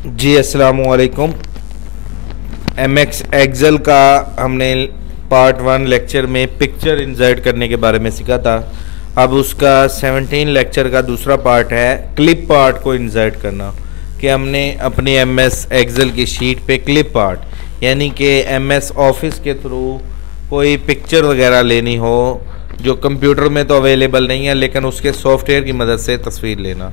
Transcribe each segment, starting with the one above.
जी अस्सलामु अलैकुम। MX Excel का हमने पार्ट 1 लेक्चर में पिक्चर इंसर्ट करने के बारे में सीखा था। अब उसका 17 लेक्चर का दूसरा पार्ट है क्लिप आर्ट को इंसर्ट करना, कि हमने अपनी एमएस एक्सेल की शीट पे क्लिप आर्ट यानी कि एमएस ऑफिस के थ्रू कोई पिक्चर वगैरह लेनी हो जो कंप्यूटर में तो अवेलेबल नहीं है, लेकिन उसके सॉफ्टवेयर की मदद से तस्वीर लेना,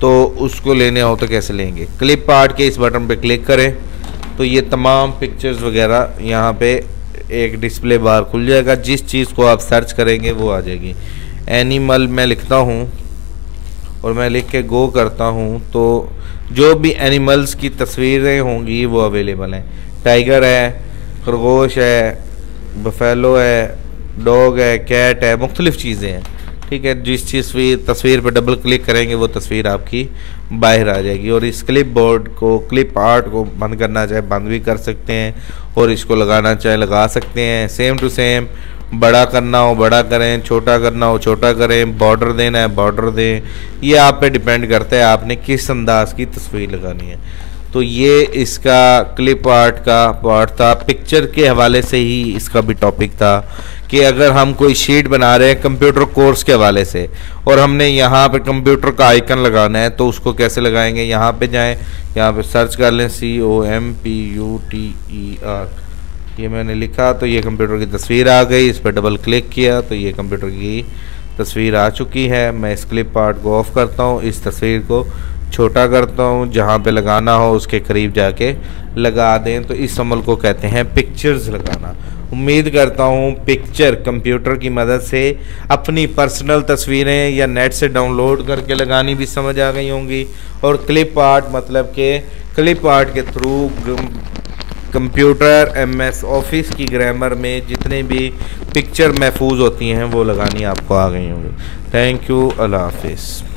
तो उसको लेने हो तो कैसे लेंगे। क्लिप आर्ट के इस बटन पे क्लिक करें तो ये तमाम पिक्चर्स वगैरह यहाँ पे एक डिस्प्ले बार खुल जाएगा। जिस चीज़ को आप सर्च करेंगे वो आ जाएगी। एनिमल मैं लिखता हूँ और मैं लिख के गो करता हूँ तो जो भी एनिमल्स की तस्वीरें होंगी वो अवेलेबल हैं। टाइगर है, खरगोश है, बफेलो है, डॉग है, कैट है, मुख्तलिफ़ चीज़ें हैं। ठीक है, जिस चीज़ भी तस्वीर पर डबल क्लिक करेंगे वो तस्वीर आपकी बाहर आ जाएगी। और इस क्लिप बोर्ड को, क्लिप आर्ट को बंद करना चाहे बंद भी कर सकते हैं और इसको लगाना चाहे लगा सकते हैं। सेम टू सेम, बड़ा करना हो बड़ा करें, छोटा करना हो छोटा करें, बॉर्डर देना है बॉर्डर दें। ये आप पे डिपेंड करता है आपने किस अंदाज की तस्वीर लगानी है। तो ये इसका क्लिप आर्ट का पार्ट था। पिक्चर के हवाले से ही इसका भी टॉपिक था कि अगर हम कोई शीट बना रहे हैं कंप्यूटर कोर्स के हवाले से और हमने यहाँ पे कंप्यूटर का आइकन लगाना है तो उसको कैसे लगाएंगे। यहाँ पे जाएं, यहाँ पे सर्च कर लें COMPUTER, ये मैंने लिखा तो ये कंप्यूटर की तस्वीर आ गई। इस पर डबल क्लिक किया तो ये कंप्यूटर की तस्वीर आ चुकी है। मैं इस क्लिप आर्ट को ऑफ करता हूँ, इस तस्वीर को छोटा करता हूँ, जहाँ पे लगाना हो उसके करीब जाके लगा दें। तो इस अमल को कहते हैं पिक्चर्स लगाना। उम्मीद करता हूँ पिक्चर कंप्यूटर की मदद से अपनी पर्सनल तस्वीरें या नेट से डाउनलोड करके लगानी भी समझ आ गई होंगी। और क्लिप आर्ट मतलब कि क्लिप आर्ट के थ्रू कंप्यूटर MS ऑफिस की ग्रामर में जितने भी पिक्चर महफूज होती हैं वो लगानी आपको आ गई होंगी। थैंक यू, अल्लाह हाफिज़।